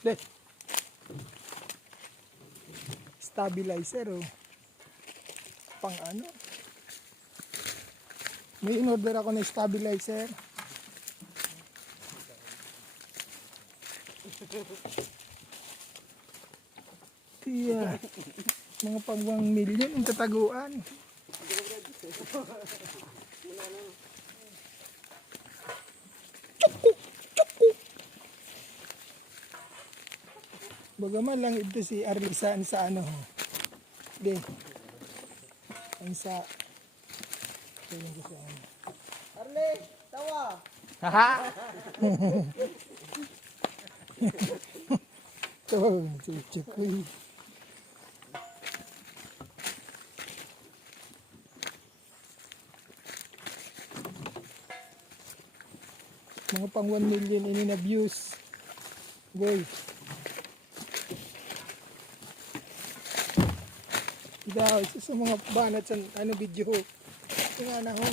De. Stabilizer oh. Pang ano? May in-order ako na stabilizer. Tiya. Mga pang 1 million ang tataguan. Bagaman lang ito si Arlisa sa ano. De. Ang sa tingin ko sa ano. Arle, tawa. Haha. Ito, chuchuk ko eh. Mga pang 1 million in abuse. Boy. Ito, isa sa mga banat sa ano video. Tingnan na ho.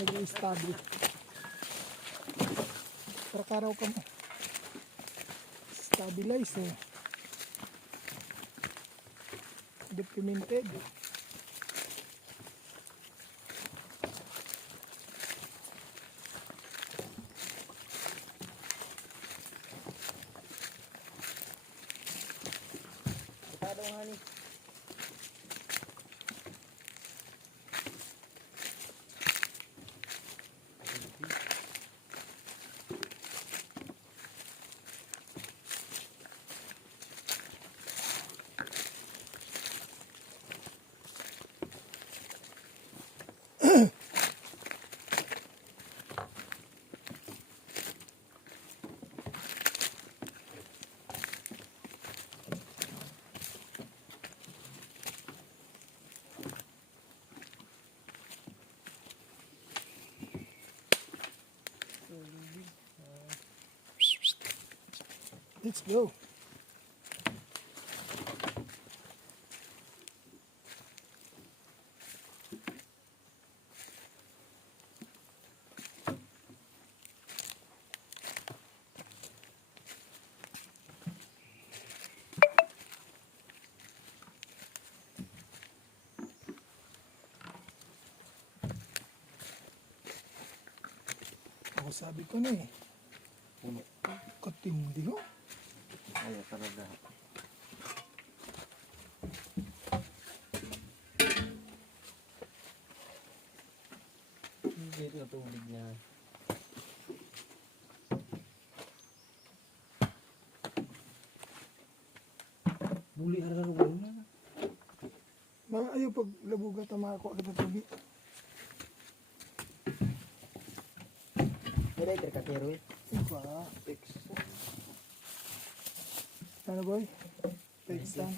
Nag-establish. Para-karaw ka mo. Stabilize eh. Documented. Tado nga ni. Let's go. Ako sabi ko na eh. Katindi ho. Ayo talaga. Dito na tubig niya. Buli ara ro na. Mga ayaw pag labuga tama ako agad tubi. Pwede ito katero eh. Iba. Fix. Ano boy? Fix lang.